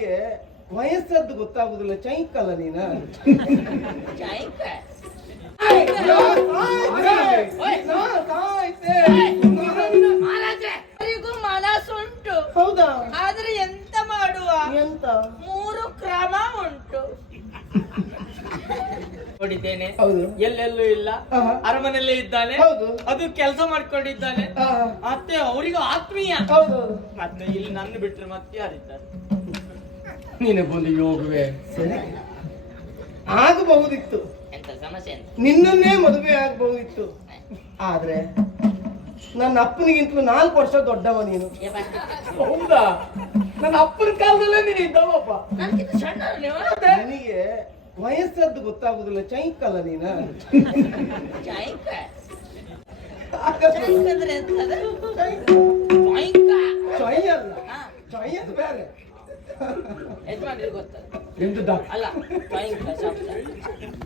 ನನಗೆ ವಯಸ್ಸದ್ದು ಗೊತ್ತಾಗುದಿಲ್ಲ. ಚೈಕಲ್ಲ ನೀನ? ಅವರಿಗೂ ಮನಸ್ಸುಂಟು ಹೌದಾ? ಆದ್ರೆ ಎಂತ ಮಾಡುವ? ಎಂತ? ಮೂರು ಕ್ರಮ ಉಂಟು. ನೋಡಿದ್ದೇನೆ. ಹೌದು. ಎಲ್ಲೆಲ್ಲೂ ಇಲ್ಲ. ಅರಮನೆಯಲ್ಲೇ ಇದ್ದಾನೆ. ಹೌದು. ಅದು ಕೆಲಸ ಮಾಡ್ಕೊಂಡಿದ್ದಾನೆ. ಮತ್ತೆ ಅವರಿಗೂ ಆತ್ಮೀಯ. ಹೌದು. ಹೌದು. ಮತ್ತೆ ಇಲ್ಲಿ ನನ್ನ ಬಿಟ್ರೆ ಮತ್ತೆ ಯಾರಿದ್ದಾರೆ ನೀನು ಬಂದು ಯೋಗವೇ? ಸರಿ. ಆಗಬಹುದಿತ್ತು. ನಿನ್ನನ್ನೇ ಮದುವೆ ಆಗಬಹುದಿತ್ತು. ಆದ್ರೆ ನನ್ನ ಅಪ್ಪನಿಗಿಂತಲೂ ನಾಲ್ಕು ವರ್ಷ ದೊಡ್ಡವ ನೀನು. ಹೌದಾ? ನನ್ನ ಅಪ್ಪನ ಕಾಲದಲ್ಲೇ ನೀನು ಇದ್ದವಪ್ಪ. ನನಗೆ ವಯಸ್ಸದ್ದು ಗೊತ್ತಾಗುದಿಲ್ಲ. ಚೈಕಲ್ಲ ನೀನ. ಚೈ ಅಲ್ಲ ಹಾ, ಚೈ ಅದು ಬೇರೆ. ಯಜಮಾನ್ರಿಗೆ ಗೊತ್ತಲ್ಲ ಅಲ್ಲ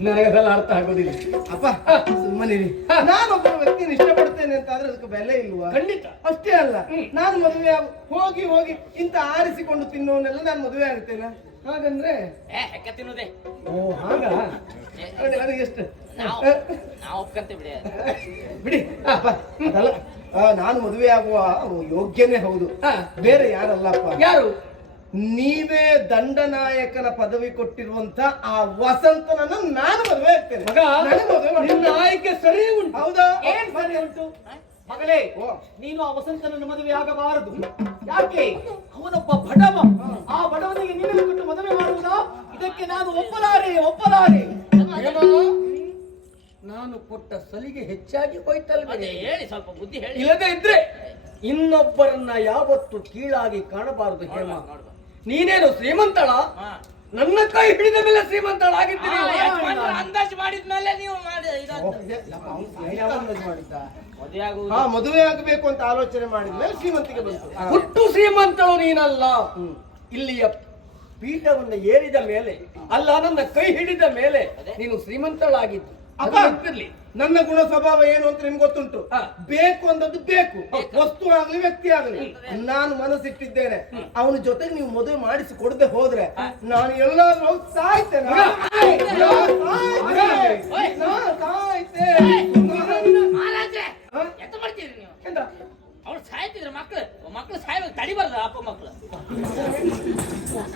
ನನಗದೆಲ್ಲ ಅರ್ಥ ಆಗೋದಿಲ್ಲ. ಅಪ್ಪ ಸುಮ್ಮನಿರಿ. ನಾನೊಬ್ಬ ವ್ಯಕ್ತಿನ ಇಷ್ಟಪಡ್ತೇನೆ ಅಂತ ಆದ್ರೆ ಅದಕ್ಕೆ ಬೆಲೆ ಇಲ್ವಾ? ಖಂಡಿತ. ಅಷ್ಟೇ ಅಲ್ಲ ನಾನು ಮದುವೆ ಆಗ್- ಹೋಗಿ ಹೋಗಿ ಇಂತ ಆರಿಸಿಕೊಂಡು ತಿನ್ನೋನೆಲ್ಲ ನಾನು ಮದುವೆ ಆಗ್ತೇನೆ. ಹಾಗಂದ್ರೆ? ಏ ಹೆಕ್ಕ ತಿನ್ನುದೇ? ಓ ಹಾಗ? ನೋಡಿ, ನನಗೆ ಎಷ್ಟು? ನಾವು ನಾವು ಒಪ್ಕಂತೆ ಬಿಡಿ ಬಿಡಿ. ಅಪ್ಪ ಅದಲ್ಲ ಆ, ನಾನು ಮದುವೆ ಆಗುವ ಯೋಗ್ಯನೇ ಹೌದು. ಬೇರೆ ಯಾರಲ್ಲಪ್ಪ? ಯಾರು? ನೀವೇ ದಂಡನಾಯಕನ ಪದವಿ ಕೊಟ್ಟಿರುವಂತ ಆ ವಸಂತನನ್ನು ನಾನು ಮದುವೆ ಆಗ್ತೇನೆ. ಮಗ ನಿನ್ನ ಆಯ್ಕೆ ಸರಿ ಉಂಟು. ಹೌದಾ? ಏನ್ ಸರಿ ಉಂಟು? ಮಗಳೇ ನೀನು ಆ ವಸಂತನನ್ನು ಮದುವೆ ಆಗಬಾರದು. ಯಾಕೆ? ಅವನೊಬ್ಬ ಬಡವ ಆ ಬಡವನಿಗೆ ನೀನು ಕೊಟ್ಟು ಮದುವೆ ಮಾಡುವುದಾ? ಇದಕ್ಕೆ ನಾನು ಒಪ್ಪಲಾರೆ ಒಪ್ಪಲಾರೆ? ನಾನು ಕೊಟ್ಟ ಸಲಿಗೆ ಹೆಚ್ಚಾಗಿ ಹೋಯ್ತಲ್ಲ ಹೋಯ್ತಲ್ವೇ ಹೇಳಿ ಸ್ವಲ್ಪ ಬುದ್ಧಿ ಹೇಳಿ. ಇಲ್ಲದೆ ಇದ್ರೆ ಇನ್ನೊಬ್ಬರನ್ನ ಯಾವತ್ತು ಕೀಳಾಗಿ ಕಾಣಬಾರದು ಹೇಮ. ನೀನೇನು ಶ್ರೀಮಂತಳ. ನನ್ನ ಕೈ ಹಿಡಿದ ಮೇಲೆ ಶ್ರೀಮಂತಳ ಆಗಿದ್ದೀನಿ ಅಂದಾಜು ಮಾಡಿದ್ಮೇಲೆ ನೀವು ಮಾಡಿ ಹಾ ಮದುವೆ ಆಗಬೇಕು ಅಂತ ಆಲೋಚನೆ ಮಾಡಿದ್ಮೇಲೆ ಶ್ರೀಮಂತಿಗೆ ಬಂತು. ಹುಟ್ಟು ಶ್ರೀಮಂತಳು ನೀನಲ್ಲ. ಇಲ್ಲಿಯ ಪೀಠವನ್ನು ಏರಿದ ಮೇಲೆ ಅಲ್ಲ ನನ್ನ ಕೈ ಹಿಡಿದ ಮೇಲೆ ನೀನು ಶ್ರೀಮಂತಳಾಗಿದ್ದು. ಅಪ್ಪ. ನನ್ನ ಗುಣ ಸ್ವಭಾವ ಏನು ಅಂತ ನಿಮ್ಗೆ ಗೊತ್ತುಂಟು. ಬೇಕು ಅಂದದ್ದು ಬೇಕು. ವಸ್ತು ಆಗ್ಲಿ ವ್ಯಕ್ತಿ ಆಗ್ಲಿ. ನಾನು ಮನಸ್ಸಿಟ್ಟಿದ್ದೇನೆ. ಅವನ ಜೊತೆಗೆ ನೀವು ಮದುವೆ ಮಾಡಿಸಿ ಕೊಡದೆ ಹೋದ್ರೆ ನಾನು ಎಲ್ಲಾದ್ರೂ ಹೋಗಿ ಸಾಯ್ತೇನೆ. ಸಾಯ್ತೇನೆ. ನಾನು ಸಾಯ್ತೇನೆ. ಮಹಾರಾಜೆ ಹಾ? ಎಂತ ಮಾಡ್ತೀರಿ ನೀವು ಎಂತ? ಅವ್ರು ಸಾಯ್ತಿದ್ರು ಮಕ್ಳು ಮಕ್ಳು ಸಾಯ್ಬೇಕು ತಡಿಬಾರ್ದು ಅಪ್ಪ ಮಕ್ಳು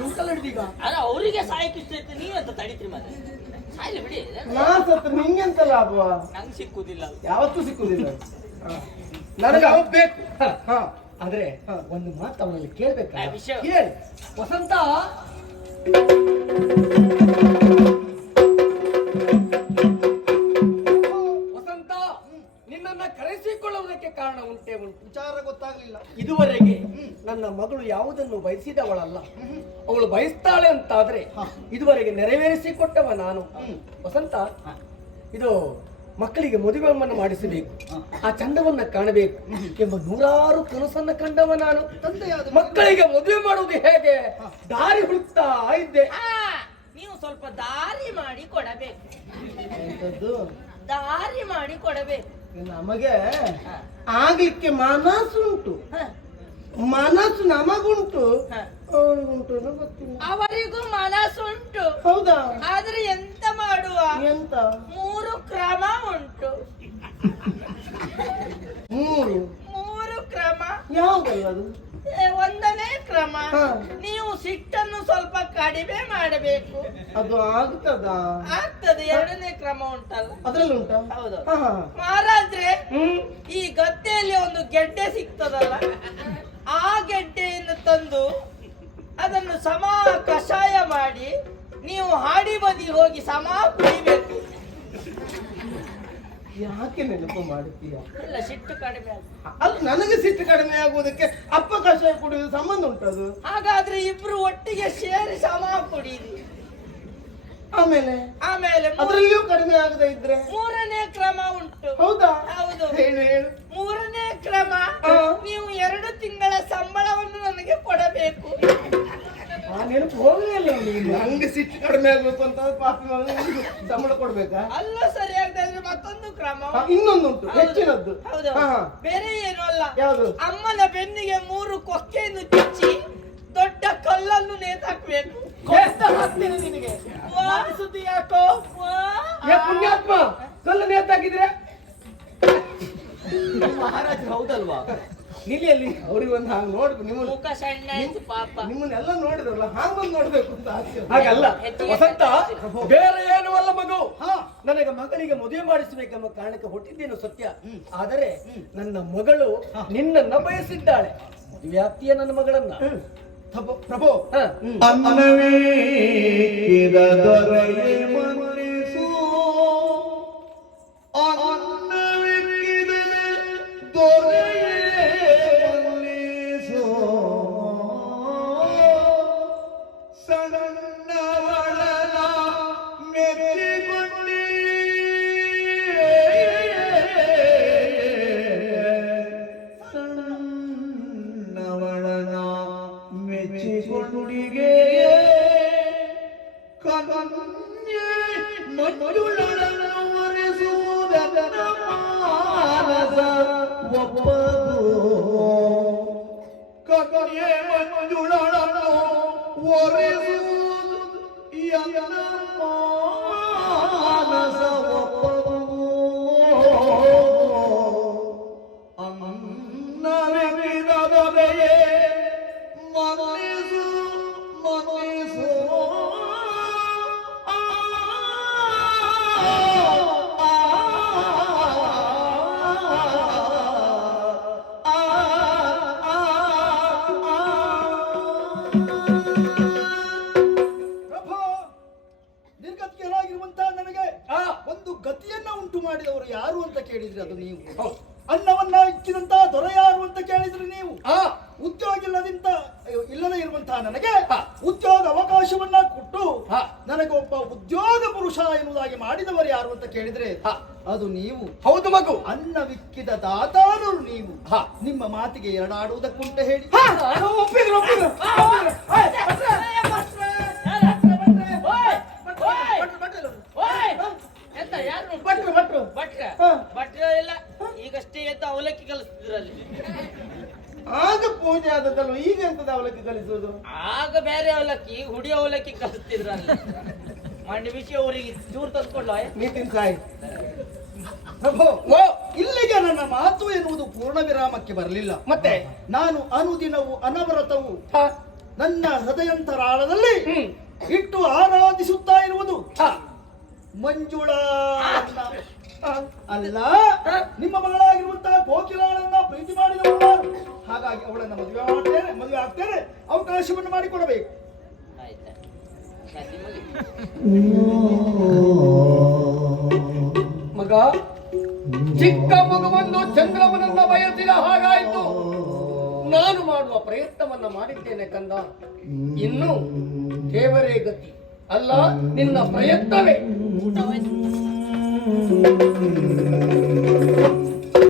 ಉಂಟಲ್ಲ ಹಿಡ್ದೀಗ? ಅಲ್ಲ ಅವರಿಗೆ ಸಾಯಕ್ಕೆ ಇಷ್ಟ ಇತ್ತು ನೀವು ಅಂತ ತಡಿತೀರಿ ಮತ್ತೆ ಸಾಯ್ಲಿ ಬಿಡಿ ನಾ ಸತ್ತು ಲಾಭ ನಂಗೆ ಸಿಕ್ಕುದಿಲ್ಲ. ಯಾವತ್ತೂ ಸಿಕ್ಕುದಿಲ್ಲ. ಹಾ. ನನಗೆ ಅವ ಬೇಕು ಹಾ ಆದ್ರೆ ಹಾ. ಒಂದು ಮಾತು ಅವನಲ್ಲಿ ಕೇಳ್ಬೇಕಾ? ವಿಷಯ. ಹೇಳಿ ವಸಂತ. ವಸಂತ. ನಿನ್ನನ್ನ ಕರೆಸಿಕೊಳ್ಳುವುದಕ್ಕೆ ಕಾರಣ ಉಂಟೇ ಉಂಟು. ವಿಚಾರ ಗೊತ್ತಾಗ್ಲಿಲ್ಲ. ಇದುವರೆಗೆ ನನ್ನ ಮಗಳು ಯಾವುದನ್ನು ಬಯಸಿದವಳಲ್ಲ. ಅವಳು ಬಯಸ್ತಾಳೆ ಅಂತಾದ್ರೆ ಇದುವರೆಗೆ ನೆರವೇರಿಸಿಕೊಟ್ಟವ ನಾನು. ವಸಂತ ಇದು ಮಕ್ಕಳಿಗೆ ಮದುವೆಗಳನ್ನು ಮಾಡಿಸಬೇಕು. ಆ ಚಂದವನ್ನ ಕಾಣಬೇಕು. ಎಂಬ ನೂರಾರು ಕನಸನ್ನ ಕಂಡವ ನಾನು. ಮಕ್ಕಳಿಗೆ ಮದುವೆ ಮಾಡುವುದು ಹೇಗೆ? ದಾರಿ ಹುಡುಕ್ತಾ ಇದ್ದೆ. ನೀವು ಸ್ವಲ್ಪ ದಾರಿ ಮಾಡಿ ಕೊಡಬೇಕು. ದಾರಿ ಮಾಡಿ ಕೊಡಬೇಕು. ನಮಗೆ. ಆಗ್ಲಿಕ್ಕೆ ಮನಸ್ಸುಂಟು. ಮನಸ್ಸು ನಮಗುಂಟು. ಅವ್ರಿಗುಂಟು ಏನೋ ಗೊತ್ತಿಲ್ಲ. ಅವರಿಗೂ ಮನಸ್ಸುಂಟು. ಹೌದಾ? ಆದ್ರೆ ಎಂತ ಮಾಡುವ? ಎಂತ? ಮೂರು ಕ್ರಮ ಉಂಟು. ಮೂರು? ಮೂರು ಕ್ರಮ. ಯಾವುದು ಅದು? ಒಂದನೇ ಕ್ರಮ. ನೀವು ಸಿಟ್ಟನ್ನು ಸ್ವಲ್ಪ ಕಡಿಮೆ ಮಾಡಬೇಕು. ಅದು ಆಗ್ತದ? ಆಗ್ತದೆ ಎರಡನೇ ಕ್ರಮ ಉಂಟಲ್ಲ. ಅದ್ರಲ್ಲಿ ಉಂಟಾ? ಹೌದು. ಮಾರಾದ್ರೆ ಮಹಾರಾಜ್ರೆ ಈ ಗದ್ದೆಯಲ್ಲಿ ಒಂದು ಗೆಡ್ಡೆ ಸಿಗ್ತದಲ್ಲ? ತಂದು ಅದನ್ನು ಸಮ ಕಷಾಯ ಮಾಡಿ ನೀವು ಹಾಡಿ ಬದಿ ಹೋಗಿ ಸಮ ಕುಡಿಬೇಕು. ಯಾಕೆ ನೆನಪು ಮಾಡುತ್ತೀಯ? ಇಲ್ಲ ಸಿಟ್ಟು ಕಡಿಮೆ ಆಗುತ್ತೆ. ಅಲ್ಲ ನನಗೆ ಸಿಟ್ಟು ಕಡಿಮೆ ಆಗುವುದಕ್ಕೆ ಅಪ್ಪ ಕಷಾಯ ಕುಡಿಯುವುದು ಸಂಬಂಧ ಉಂಟದು? ಹಾಗಾದ್ರೆ ಇಬ್ರು ಒಟ್ಟಿಗೆ ಸೇರಿ ಸಮ ಕುಡೀರಿ. ಆಮೇಲೆ? ಆಮೇಲೆ ಅದರಲ್ಲಿಯೂ ಅದ್ರಲ್ಲಿಯೂ ಕಡಿಮೆ ಆಗದೆ ಇದ್ರೆ? ಮೂರನೇ ಕ್ರಮ ಉಂಟು. ಹೌದಾ? ಹೌದು. ಹೇಳು ಹೇಳು. ಮೂರನೇ ಕ್ರಮ. ನೀವು ಎರಡು ತಿಂಗಳ ಸಂಬಳವನ್ನು ನನಗೆ ಕೊಡಬೇಕು. ನೆನಪು ಹೋಗಲೇ ಇಲ್ಲ ಅವನಿಗೆ. ನಂಗೆ ಸಿಟ್ಟು ಕಡಿಮೆ ಆಗ್ಬೇಕು ಅಂತ ಪಾಪ ಅವನಿಗೆ ಸಂಬಳ ಕೊಡ್ಬೇಕಾ? ಅಲ್ಲ ಸರಿಯಾಗದ್ರೆ ಮತ್ತೊಂದು ಕ್ರಮ. ಇನ್ನೊಂದುಂಟು ಹೌದು. ಹೆಚ್ಚಿನದ್ದು. ಹೌದು. ಹಾ ಹಾ. ಬೇರೆ ಏನು ಅಲ್ಲ. ಯಾವುದು? ಅಮ್ಮನ ಬೆನ್ನಿಗೆ ಮೂರು ಕೊಕ್ಕೆಯನ್ನು ಚುಚ್ಚಿ ದೊಡ್ಡ ಕಲ್ಲನ್ನು ನೇತಾಕ್ಬೇಕು. ಎಷ್ಟು ಹಾಕ್ತೀನಿ ನಿನಗೆ. ಸುದ್ದಿ ಯಾಕೋ. ಏ ಪುಣ್ಯಾತ್ಮ ಕಲ್ಲು ನೇತಾಕಿದ್ರೆ? ಮಹಾರಾಜ್ ಹೌದಲ್ವಾ? ನಿಲ್ಲಿ ಅಲ್ಲಿ ಅವ್ರಿಗೆ ಒಂದು ಹಾಗೆ ನೋಡ್ಬೇಕು ನಿಮ್ಮ ಮುಖ ಸಣ್ಣ ಆಯ್ತು ಪಾಪ. ನಿಮ್ಮನ್ನೆಲ್ಲ ನೋಡಿದ್ರಲ್ಲ ಹಾಗೊಂದು ನೋಡ್ಬೇಕು ಅಂತ ಆಸೆ ಹಾಗಲ್ಲ. ವಸಂತ ಬೇರೆ ಏನು ಅಲ್ಲ ಮಗು. ಹಾ. ನನಗೆ ಮಗನಿಗೆ ಮದುವೆ ಮಾಡಿಸಬೇಕೆಂಬ ಕಾರಣಕ್ಕೆ ಹುಟ್ಟಿದ್ದೇನು ಸತ್ಯ. ಆದರೆ ನನ್ನ ಮಗಳು ನಿನ್ನನ್ನ ಬಯಸಿದ್ದಾಳೆ. ವ್ಯಾಪ್ತಿಯ ನನ್ನ ಮಗಳನ್ನ? ಪ್ರಭು-. ಅನ್ನವೇ ದೊರೆಯೇ ಒಪ್ಪದು ಕನ್ಯೆ ಮಂಜುಳನ್ನು ಒರೆಸುವುದು ಎಲ್ಲ ಮಾಡಿದವರು ಯಾರು ಅಂತ ಕೇಳಿದ್ರೆ ಅದು ನೀವು ಅನ್ನವನ್ನ ಇಕ್ಕಿದಂತಹ ದೊರೆ ಯಾರು ಅಂತ ಕೇಳಿದ್ರೆ ನೀವು ಆ, ಉದ್ಯೋಗ ಇಲ್ಲದಿಂತ ಇಲ್ಲದೆ ಇರುವಂತಹ ನನಗೆ ಹ. ಉದ್ಯೋಗ ಅವಕಾಶವನ್ನ ಕೊಟ್ಟು ಹ. ನನಗೆ ಒಬ್ಬ ಉದ್ಯೋಗ ಪುರುಷ ಎನ್ನುವುದಾಗಿ ಮಾಡಿದವರು ಯಾರು ಅಂತ ಕೇಳಿದ್ರೆ ಹ. ಅದು ನೀವು ಹೌದು ಮಗು ಅನ್ನವಿಕ್ಕಿದ ದಾತಾರು ನೀವು ಹ. ನಿಮ್ಮ ಮಾತಿಗೆ ಎರಡಾಡುವುದಕ್ಕುಂಟ ಹೇಳಿ ಭಟ್ರು ಭಟ್ರು ಭಟ್ರ ಇಲ್ಲ ಈಗಷ್ಟೇ ಎದ್ದು ಅವಲಕ್ಕಿ ಕಲಿಸ್ತಿದ್ರಲ್ಲಿ ಆಗ ಪೂಜೆ ಆದದಲ್ಲ ಈಗ ಎಂತದ ಅವಲಕ್ಕಿ ಕಲಿಸುವುದು? ಆಗ ಬೇರೆ ಅವಲಕ್ಕಿ ಹುಡಿ ಅವಲಕ್ಕಿ ಕಲಿಸ್ತಿದ್ರಲ್ಲಿ ಮಂಡಿ ಬಿಸಿ ಅವರಿಗೆ ಚೂರು ನಿತಿನ್ ಸಾಯಿ. ಓ ಇಲ್ಲಿಗೆ ನನ್ನ ಮಾತು ಎನ್ನುವುದು ಪೂರ್ಣ ವಿರಾಮಕ್ಕೆ ಬರಲಿಲ್ಲ. ಮತ್ತೆ? ನಾನು ಅನುದಿನವು ಅನವರತವು ನನ್ನ ಹೃದಯಂತರಾಳದಲ್ಲಿ ಹಿಟ್ಟು ಇಟ್ಟು ಆರಾಧಿಸುತ್ತಾ ಇರುವುದು. ಮಂಜುಳಾ. ಅಲ್ಲ, ನಿಮ್ಮ ಮಗಳಾಗಿರುವಂತಹ ಕೋಕಿಲಾಳನ್ನ ಪ್ರೀತಿ ನಾನು. ಹಾಗಾಗಿ ಅವಳನ್ನ ಮದುವೆ ಮಾಡ್ತೇನೆ, ಮದುವೆ ಆಗ್ತೇನೆ. ಅವಕಾಶವನ್ನು ಮಾಡಿಕೊಡಬೇಕು. ಮಗ, ಚಿಕ್ಕ ಮಗುವನ್ನು ಚಂದ್ರಮನನ್ನ ಬಯಸಿದ ಹಾಗಾಯಿತು. ನಾನು ಮಾಡುವ ಪ್ರಯತ್ನವನ್ನ ಮಾಡಿದ್ದೇನೆ ಕಂದ. ಇನ್ನು ದೇವರೇ ಗತಿ. ಅಲ್ಲ, ನಿನ್ನ ಪ್ರಯತ್ನವೇ. ಊಟ ಆಯ್ತು.